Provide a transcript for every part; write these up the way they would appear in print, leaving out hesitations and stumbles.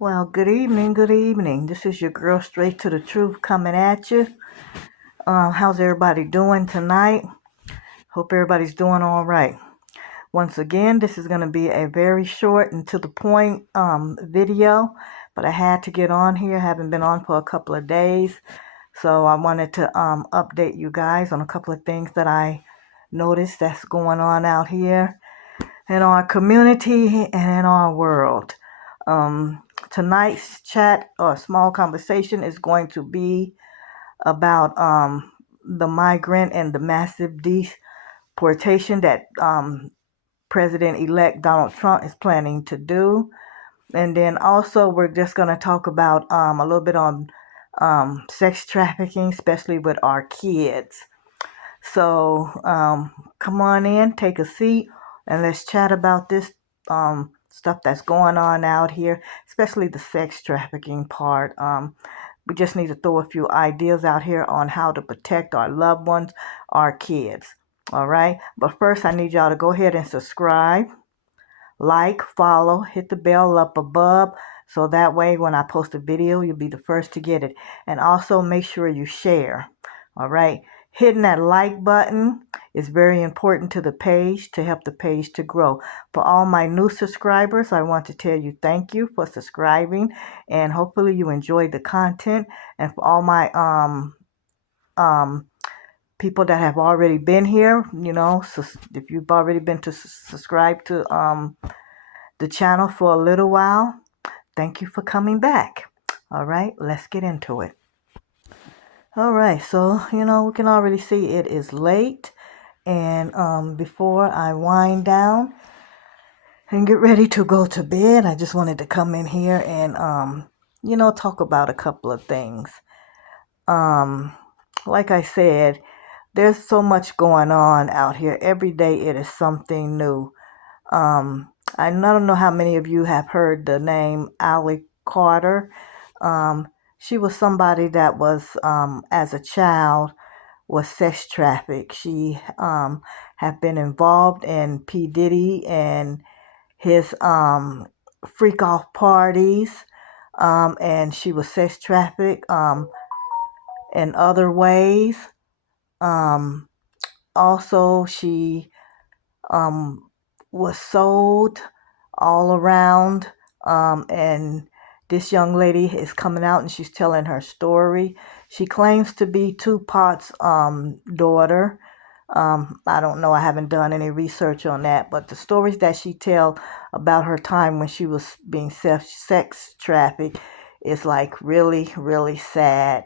Well, good evening, good evening. This is your girl Straight to the Truth coming at you. How's everybody doing tonight? Hope everybody's doing all right. Once again, this is going to be a very short and to the point video, but I had to get on here. I haven't been on for a couple of days, so I wanted to update you guys on a couple of things that I noticed that's going on out here in our community and in our world. Tonight's chat or small conversation is going to be about the migrant and the massive deportation that President-elect Donald Trump is planning to do. And then also we're just going to talk about a little bit on sex trafficking, especially with our kids. So come on in, take a seat, and let's chat about this stuff that's going on out here, especially the sex trafficking part. We just need to throw a few ideas out here on how to protect our loved ones, our kids. All right. But first, I need y'all to go ahead and subscribe, like, follow, hit the bell up above. So that way, when I post a video, you'll be the first to get it. And also make sure you share. All right. Hitting that like button is very important to the page to help the page to grow. For all my new subscribers, I want to tell you thank you for subscribing, and hopefully you enjoyed the content. And for all my people that have already been here, so if you've already been to subscribe to the channel for a little while, thank you for coming back. All right, let's get into it. All right, so we can already see it is late, and before I wind down and get ready to go to bed, I just wanted to come in here and talk about a couple of things. Like I said, there's so much going on out here. Every day it is something new. I don't know how many of you have heard the name Allie Carter. She was somebody that was, as a child, was sex trafficked. She had been involved in P. Diddy and his freak off parties, and she was sex trafficked in other ways. Also, she was sold all around, and this young lady is coming out and she's telling her story. She claims to be Tupac's daughter. I don't know. I haven't done any research on that, but the stories that she tells about her time when she was being sex trafficked is like really, really sad.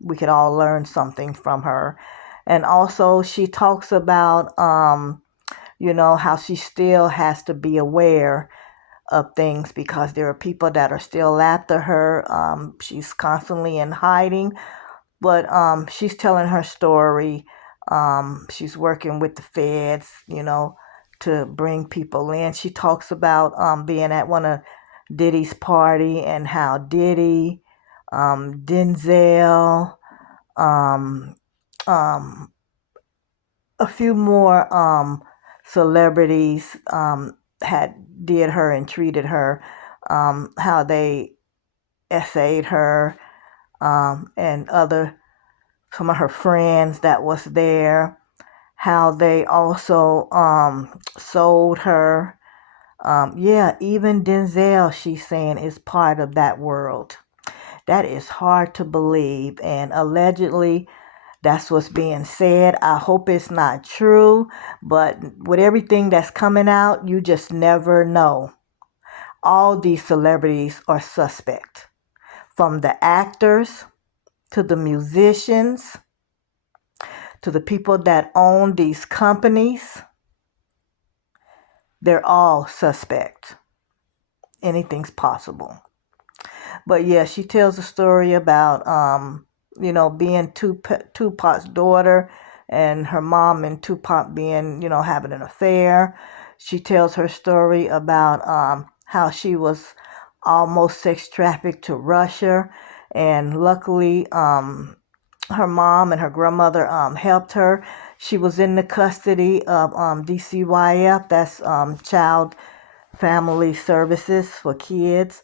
We could all learn something from her. And also she talks about, how she still has to be aware of things because there are people that are still after her. She's constantly in hiding, but she's telling her story. She's working with the feds, to bring people in. She talks about being at one of Diddy's party and how Diddy, Denzel, um, um, a few more celebrities had did her and treated her, how they essayed her, and some of her friends that was there, how they also sold her. Yeah, even Denzel, she's saying, is part of that world. That is hard to believe, and allegedly that's what's being said. I hope it's not true, but with everything that's coming out, you just never know. All these celebrities are suspect, from the actors to the musicians to the people that own these companies. They're all suspect. Anything's possible. But yeah, she tells a story about being Tupac's daughter and her mom and Tupac being, having an affair. She tells her story about how she was almost sex trafficked to Russia, and luckily her mom and her grandmother helped her. She was in the custody of DCYF, that's Child Family Services for Kids.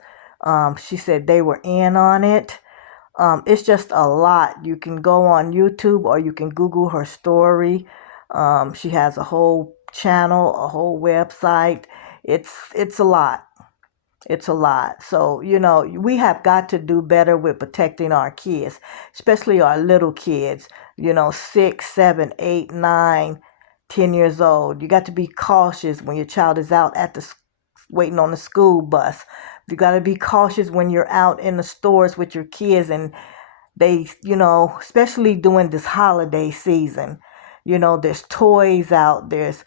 She said they were in on it. It's just a lot. You can go on YouTube or you can Google her story. She has a whole channel, a whole website. It's a lot. It's a lot. So, we have got to do better with protecting our kids, especially our little kids, 6, 7, 8, 9, 10 years old. You got to be cautious when your child is out at the waiting on the school bus. You got to be cautious when you're out in the stores with your kids and they, especially during this holiday season, there's toys out, there's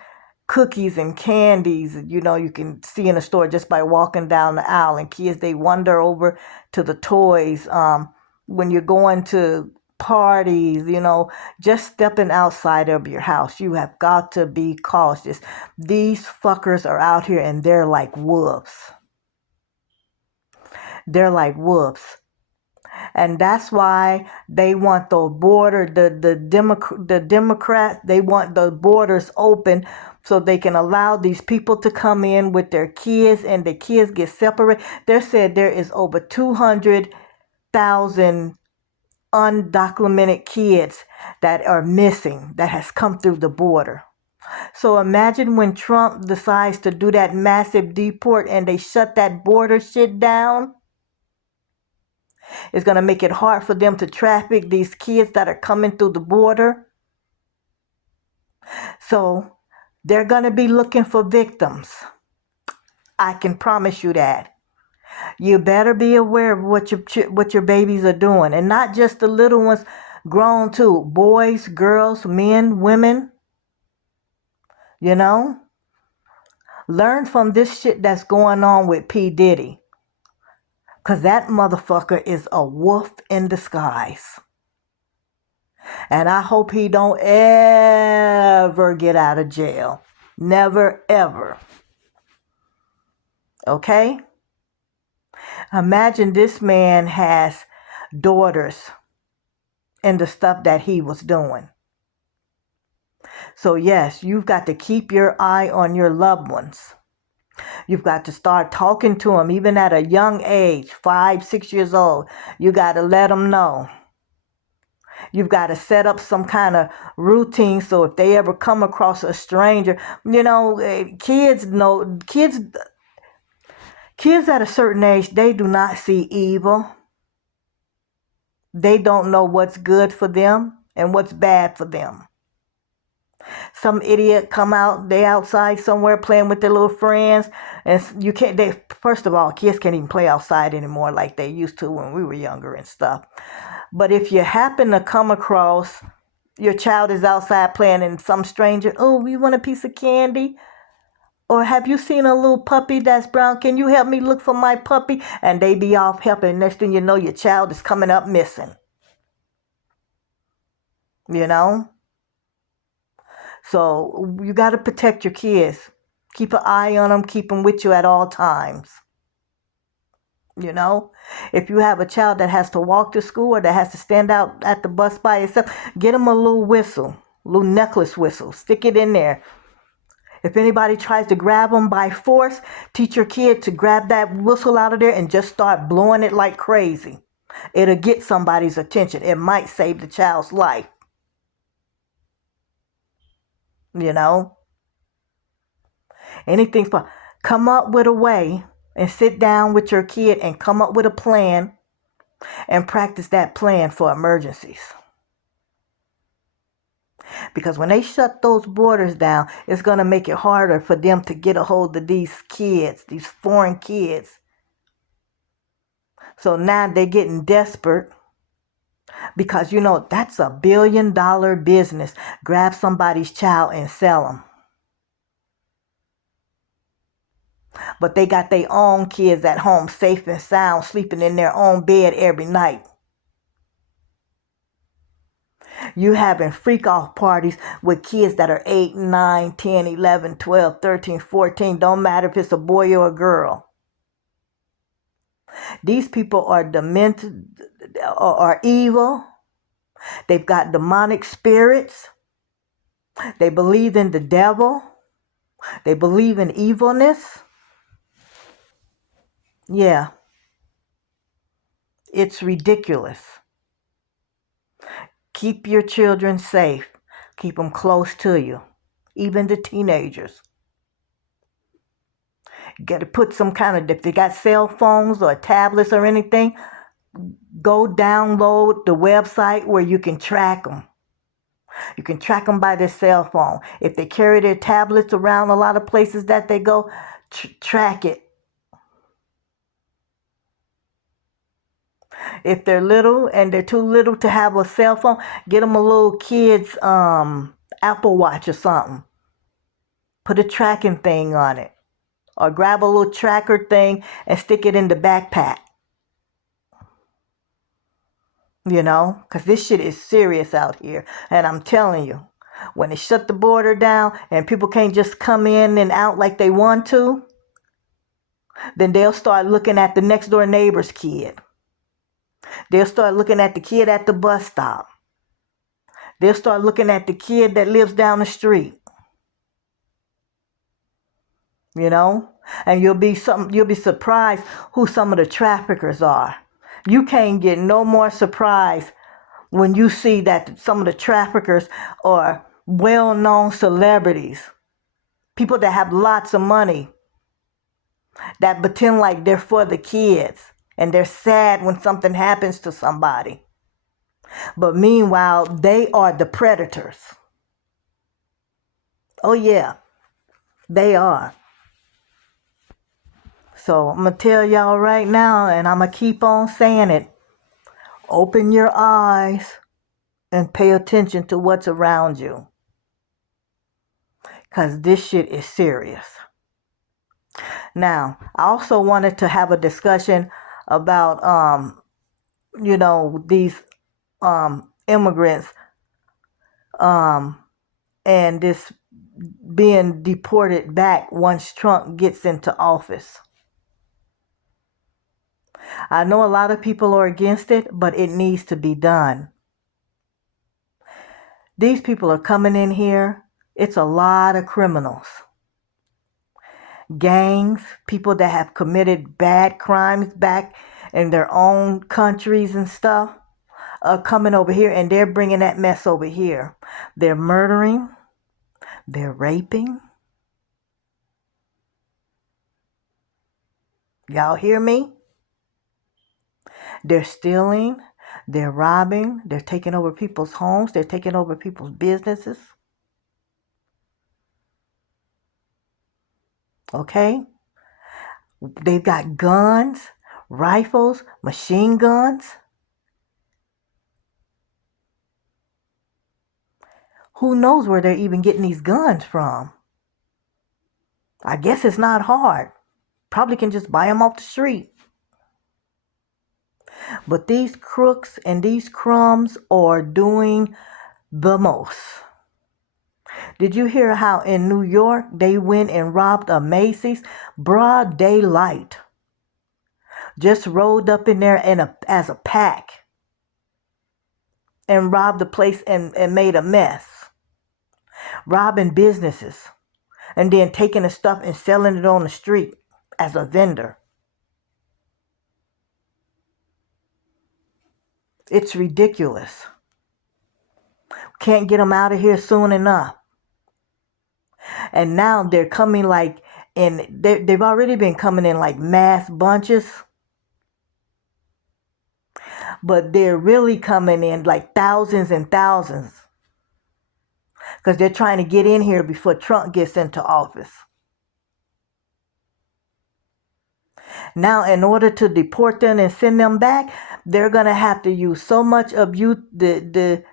cookies and candies, you can see in the store just by walking down the aisle. And kids, they wander over to the toys. When you're going to parties, just stepping outside of your house, you have got to be cautious. These fuckers are out here and they're like wolves. They're like wolves. And that's why they want the border, the Democrats, they want the borders open so they can allow these people to come in with their kids and the kids get separated. They said there is over 200,000 undocumented kids that are missing, that has come through the border. So imagine when Trump decides to do that massive deport and they shut that border shit down. It's going to make it hard for them to traffic these kids that are coming through the border. So they're going to be looking for victims. I can promise you that. You better be aware of what your babies are doing. And not just the little ones, grown too. Boys, girls, men, women. Learn from this shit that's going on with P. Diddy. Because that motherfucker is a wolf in disguise. And I hope he don't ever get out of jail. Never, ever. Okay? Imagine this man has daughters and the stuff that he was doing. So yes, you've got to keep your eye on your loved ones. You've got to start talking to them even at a young age, 5, 6 years old. You got to let them know. You've got to set up some kind of routine so if they ever come across a stranger, kids at a certain age, they do not see evil. They don't know what's good for them and what's bad for them. Some idiot come out, they outside somewhere playing with their little friends, and first of all, kids can't even play outside anymore like they used to when we were younger and stuff. But if you happen to come across your child is outside playing and some stranger, oh, you want a piece of candy? Or have you seen a little puppy that's brown? Can you help me look for my puppy? And they be off helping. Next thing you know, your child is coming up missing. So you got to protect your kids. Keep an eye on them. Keep them with you at all times. If you have a child that has to walk to school or that has to stand out at the bus by itself, get them a little whistle, a little necklace whistle. Stick it in there. If anybody tries to grab them by force, teach your kid to grab that whistle out of there and just start blowing it like crazy. It'll get somebody's attention. It might save the child's life. Anything's fun. Come up with a way and sit down with your kid and come up with a plan and practice that plan for emergencies. Because when they shut those borders down, it's going to make it harder for them to get a hold of these kids, these foreign kids. So now they're getting desperate because, that's $1 billion business. Grab somebody's child and sell them. But they got their own kids at home, safe and sound, sleeping in their own bed every night. You having freak-off parties with kids that are 8, 9, 10, 11, 12, 13, 14. Don't matter if it's a boy or a girl. These people are demented, are evil. They've got demonic spirits. They believe in the devil. They believe in evilness. Yeah. It's ridiculous. Keep your children safe. Keep them close to you. Even the teenagers. You got to put some kind of, if they got cell phones or tablets or anything, go download the website where you can track them. You can track them by their cell phone. If they carry their tablets around a lot of places that they go, track it. If they're little and they're too little to have a cell phone, get them a little kid's Apple Watch or something. Put a tracking thing on it. Or grab a little tracker thing and stick it in the backpack. You know, because this shit is serious out here. And I'm telling you, when they shut the border down and people can't just come in and out like they want to, then they'll start looking at the next door neighbor's kid. They'll start looking at the kid at the bus stop. They'll start looking at the kid that lives down the street. You know? And you'll be surprised who some of the traffickers are. You can't get no more surprise when you see that some of the traffickers are well-known celebrities. People that have lots of money. That pretend like they're for the kids. And they're sad when something happens to somebody. But meanwhile, they are the predators. Oh yeah, they are. So I'm going to tell y'all right now, and I'm going to keep on saying it. Open your eyes and pay attention to what's around you. Because this shit is serious. Now, I also wanted to have a discussion about, these immigrants and this being deported back once Trump gets into office. I know a lot of people are against it, but it needs to be done. These people are coming in here. It's a lot of criminals. Gangs, people that have committed bad crimes back in their own countries and stuff are coming over here, and they're bringing that mess over here. They're murdering. They're raping. Y'all hear me? They're stealing. They're robbing. They're taking over people's homes. They're taking over people's businesses. Okay? They've got guns, rifles, machine guns. Who knows where they're even getting these guns from? I guess it's not hard. Probably can just buy them off the street. But these crooks and these crumbs are doing the most. Did you hear how in New York they went and robbed a Macy's? Broad daylight. Just rolled up in there as a pack. And robbed the place and made a mess. Robbing businesses. And then taking the stuff and selling it on the street as a vendor. It's ridiculous. Can't get them out of here soon enough. And now they're coming like, they've already been coming in like mass bunches. But they're really coming in like thousands and thousands. Because they're trying to get in here before Trump gets into office. Now, in order to deport them and send them back, they're going to have to use so much of the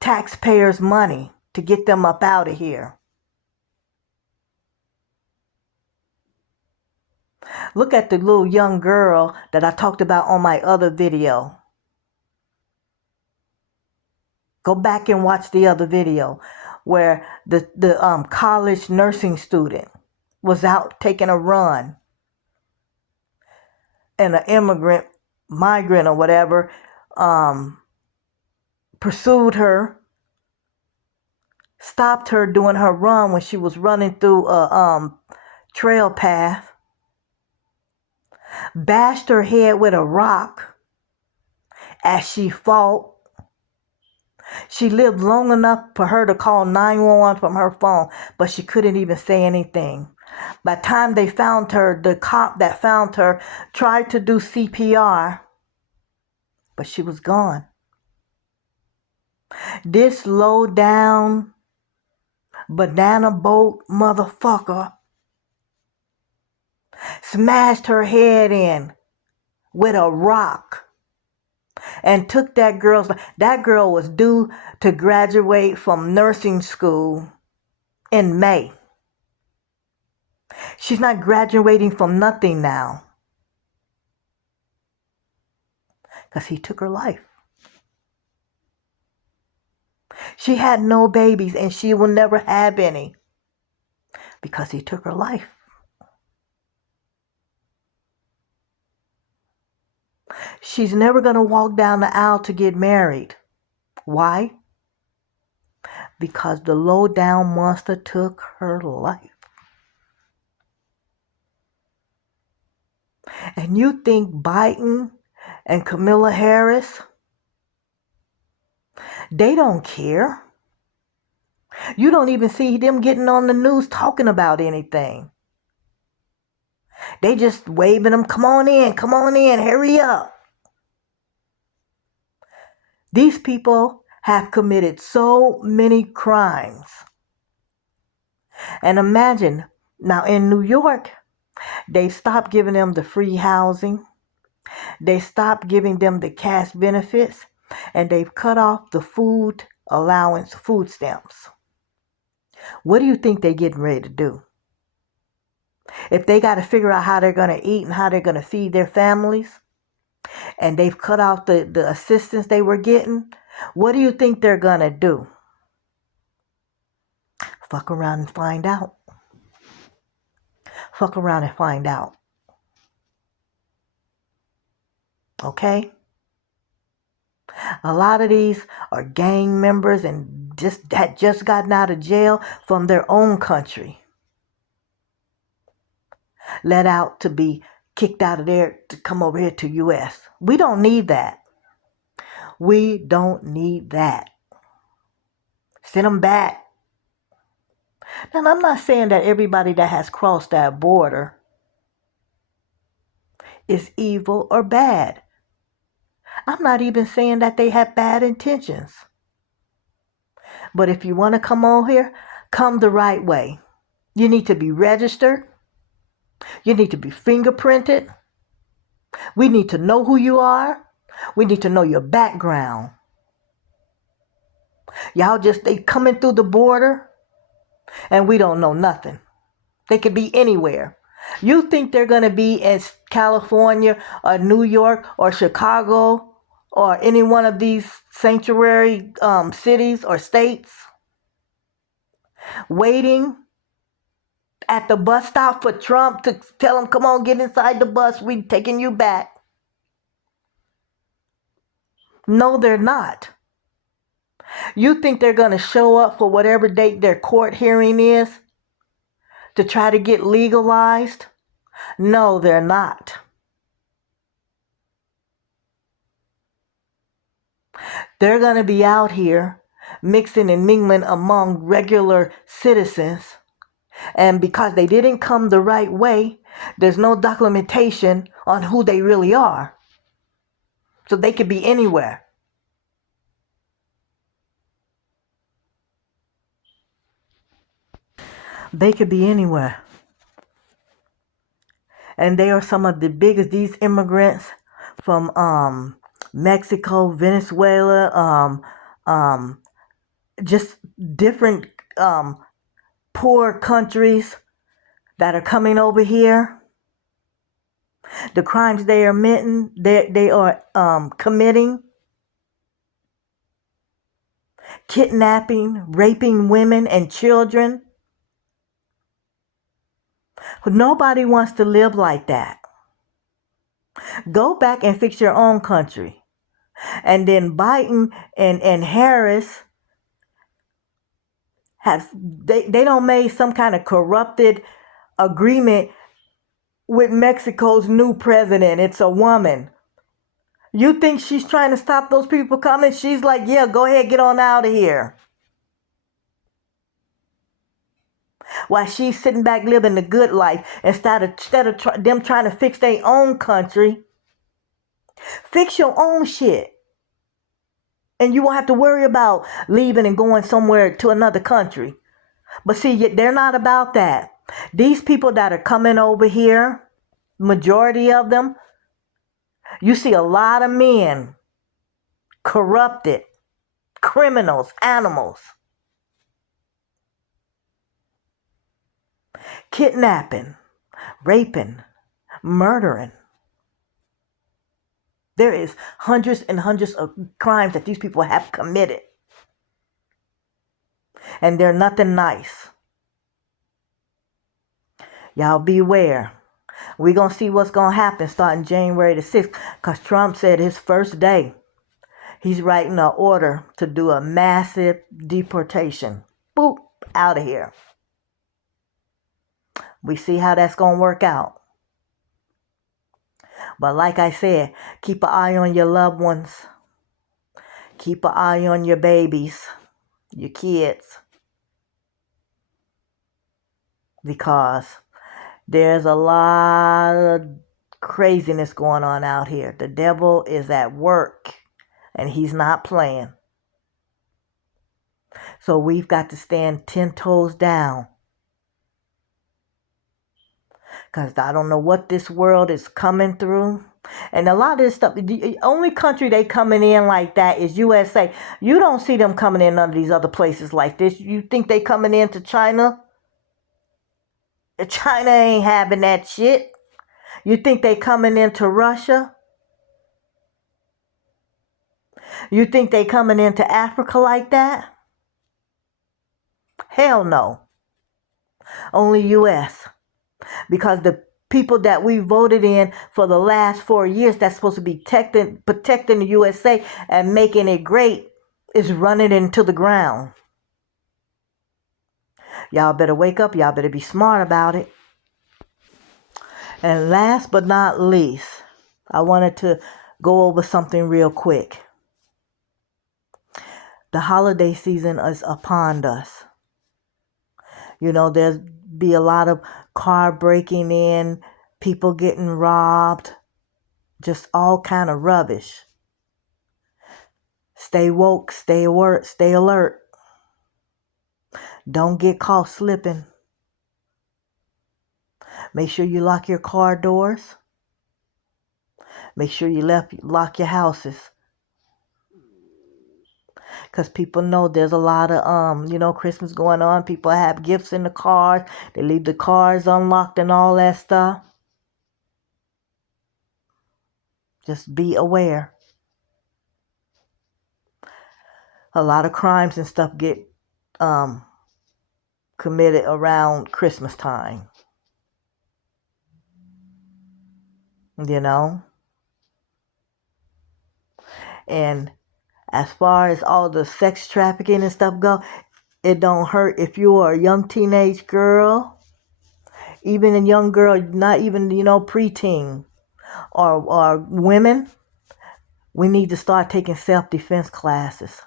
taxpayers' money to get them up out of here. Look at the little young girl that I talked about on my other video. Go back and watch the other video where the college nursing student was out taking a run. And an migrant or whatever, pursued her, stopped her doing her run when she was running through a trail path, bashed her head with a rock, as she fought. She lived long enough for her to call 911 from her phone, but she couldn't even say anything. By the time they found her, the cop that found her tried to do CPR, but she was gone. This low down banana boat motherfucker smashed her head in with a rock and took that girl's life. That girl was due to graduate from nursing school in May. She's not graduating from nothing now because he took her life. She had no babies and she will never have any because he took her life. She's never going to walk down the aisle to get married. Why? Because the low down monster took her life. And you think Biden and Kamala Harris, they don't care. You don't even see them getting on the news talking about anything. They just waving them, come on in, hurry up. These people have committed so many crimes. And imagine, now in New York, they stopped giving them the free housing. They stopped giving them the cash benefits. And they've cut off the food allowance, food stamps. What do you think they're getting ready to do? If they got to figure out how they're going to eat and how they're going to feed their families, and they've cut off the assistance they were getting, what do you think they're going to do? Fuck around and find out. Fuck around and find out. Okay? A lot of these are gang members and just gotten out of jail from their own country. Let out to be kicked out of there to come over here to U.S. We don't need that. We don't need that. Send them back. Now, I'm not saying that everybody that has crossed that border is evil or bad. I'm not even saying that they have bad intentions. But if you want to come on here, come the right way. You need to be registered. You need to be fingerprinted. We need to know who you are. We need to know your background. Y'all they coming through the border and we don't know nothing. They could be anywhere. You think they're going to be in California or New York or Chicago or any one of these sanctuary cities or states waiting at the bus stop for Trump to tell them, come on, get inside the bus, we're taking you back? No, they're not. You think they're going to show up for whatever date their court hearing is to try to get legalized? No, they're not. They're going to be out here mixing and mingling among regular citizens. And because they didn't come the right way, there's no documentation on who they really are. So they could be anywhere. They could be anywhere. And they are some of the biggest, these immigrants from Mexico, Venezuela, just different poor countries that are coming over here. The crimes they are committing, kidnapping, raping women and children. Nobody wants to live like that. Go back and fix your own country. And then Biden and Harris they don't made some kind of corrupted agreement with Mexico's new president. It's a woman. You think she's trying to stop those people coming? She's like, yeah, go ahead, get on out of here. While she's sitting back living the good life instead of them trying to fix their own country. Fix your own shit. And you won't have to worry about leaving and going somewhere to another country. But see, they're not about that. These people that are coming over here, majority of them, you see a lot of men, corrupted, criminals, animals, kidnapping, raping, murdering. There is hundreds and hundreds of crimes that these people have committed. And they're nothing nice. Y'all beware. We're going to see what's going to happen starting January the 6th. Because Trump said his first day, he's writing an order to do a massive deportation. Boop, out of here. We see how that's going to work out. But like I said, keep an eye on your loved ones. Keep an eye on your babies, your kids. Because there's a lot of craziness going on out here. The devil is at work and he's not playing. So we've got to stand 10 toes down. Because I don't know what this world is coming through. And a lot of this stuff, the only country they coming in like that is USA. You don't see them coming in none of these other places like this. You think they coming into China? China ain't having that shit. You think they coming into Russia? You think they coming into Africa like that? Hell no. Only US. Because the people that we voted in for the last 4 years that's supposed to be protecting the USA and making it great is running into the ground. Y'all better wake up. Y'all better be smart about it. And last but not least, I wanted to go over something real quick. The holiday season is upon us. You know, there's be a lot of car breaking in, people getting robbed, just all kind of rubbish. Stay woke, stay alert, stay alert. Don't get caught slipping. Make sure you lock your car doors. Make sure you lock your houses. Because people know there's a lot of, Christmas going on. People have gifts in the cars. They leave the cars unlocked and all that stuff. Just be aware. A lot of crimes and stuff get committed around Christmas time. You know? And as far as all the sex trafficking and stuff go, it don't hurt if you are a young teenage girl, even a young girl, not even, preteen, or women. We need to start taking self-defense classes.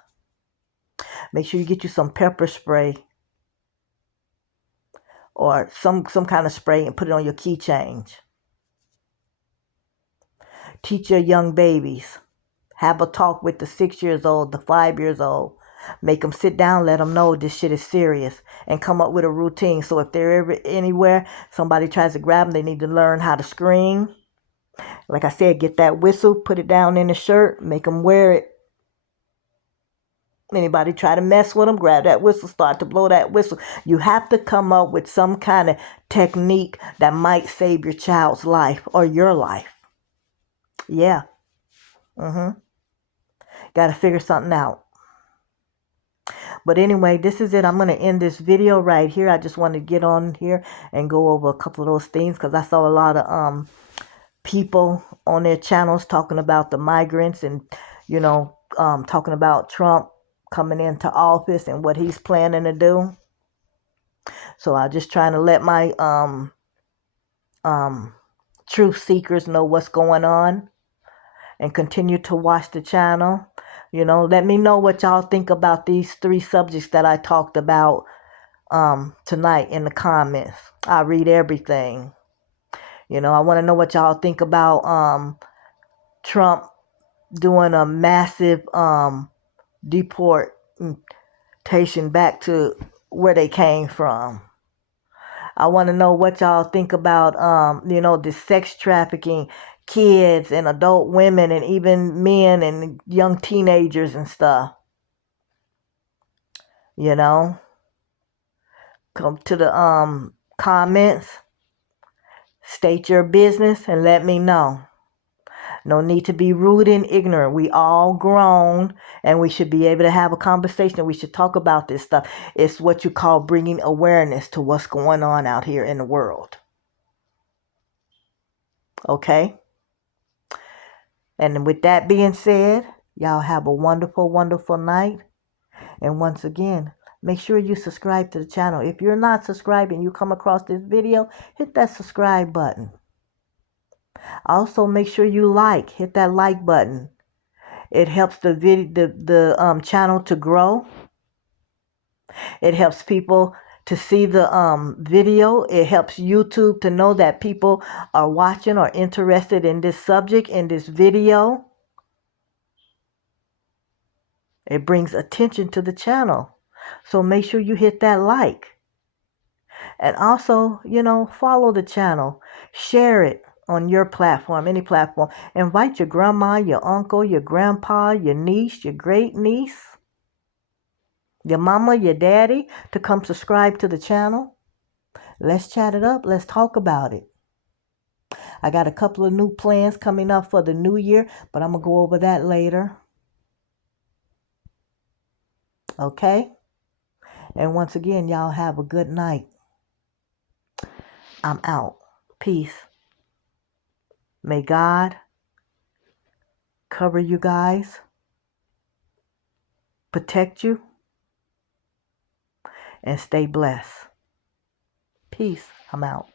Make sure you get you some pepper spray or some kind of spray and put it on your keychain. Teach your young babies. Have a talk with the 6 years old, the 5 years old. Make them sit down, let them know this shit is serious, and come up with a routine. So if they're ever anywhere, somebody tries to grab them, they need to learn how to scream. Like I said, get that whistle, put it down in the shirt, make them wear it. Anybody try to mess with them, grab that whistle, start to blow that whistle. You have to come up with some kind of technique that might save your child's life or your life. Yeah. Got to figure something out. But anyway, this is it. I'm going to end this video right here. I just wanted to get on here and go over a couple of those things because I saw a lot of people on their channels talking about the migrants and, talking about Trump coming into office and what he's planning to do. So I'm just trying to let my truth seekers know what's going on. and continue to watch the channel. Let me know what y'all think about these 3 subjects that I talked about tonight in the comments. I read everything. I want to know what y'all think about Trump doing a massive deportation back to where they came from. I want to know what y'all think about the sex trafficking, kids and adult women and even men and young teenagers and stuff. Come to the comments, state your business and let me know. No need to be rude and ignorant. We all grown and we should be able to have a conversation. We should talk about this stuff. It's what you call bringing awareness to what's going on out here in the world. Okay? And with that being said, y'all have a wonderful, wonderful night. And once again, make sure you subscribe to the channel. If you're not subscribed and you come across this video, hit that subscribe button. Also, make sure you hit that like button. It helps the channel to grow. It helps people to see the video. It helps YouTube to know that people are watching or interested in this subject, in this video. It brings attention to the channel. So make sure you hit that like. And also, follow the channel. Share it on your platform, any platform. Invite your grandma, your uncle, your grandpa, your niece, your great niece, your mama, your daddy to come subscribe to the channel. Let's chat it up. Let's talk about it. I got a couple of new plans coming up for the new year, but I'm going to go over that later. Okay? And once again, y'all have a good night. I'm out. Peace. May God cover you guys, protect you, and stay blessed. Peace. I'm out.